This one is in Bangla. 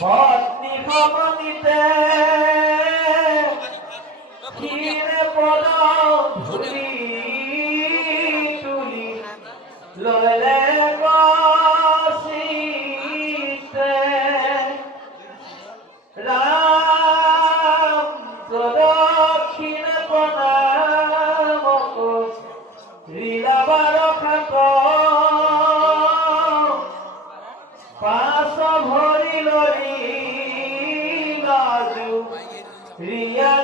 পত্নী সমনিতে ক্ষীরে পদ ধুলি তুলি লইলে বসিতে রাম প্রদক্ষিণ প্রণাম লীলাবার খাত পাশ ভরি লই লাজু রিয়া